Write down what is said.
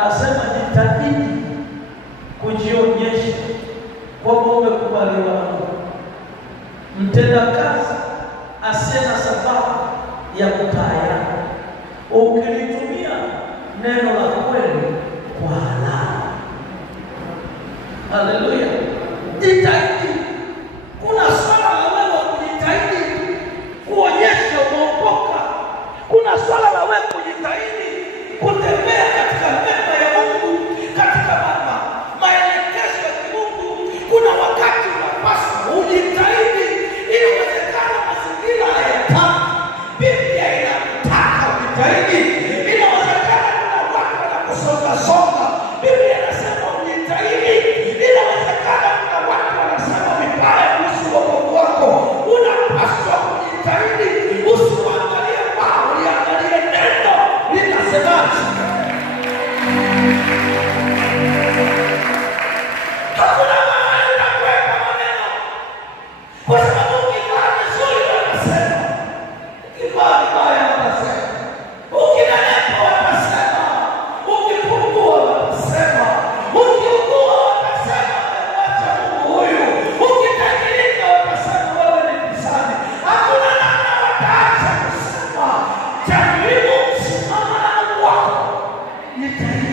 anasema jitahidi kujionyesha kwamba umekubaliwa na Mungu. Mtendakazi asiye na sababu ya kutaya, ukilitumia neno la kweli kwa halali. Haleluya. Jitahidi. Kuna swala la wewe kujitahidi kuonyesha umeokoka. Kuna swala la wewe kujitahidi kutembea katika mema ya Mungu, katika maelekezo ya Mungu. Kuna wakati unapaswa ujitahidi ili uwezekane mazingira hayataki. Biblia inataka ujitahidi. Inawezekana kuna watu wanakusonga. Biblia inasema ujitahidi. Inawezekana kuna watu wanasema vibaya kuhusu wokovu wako. Unapaswa kujitahidi. Usiangalie wao, uangalie neno linasemaje. Hakuna mahali pa kuweka maneno. Kwa sababu ukivaa vizuri wanasema, ukivaa vibaya wanasema, ukinenepa wanasema, ukipungua wanasema, ukiugua wanasema wacha Mungu huyu, ukitajirika wanasema wewe ni msanii. Hakuna namna wataacha kusema. Cha muhimu simama na Mungu wako. Jitahidi.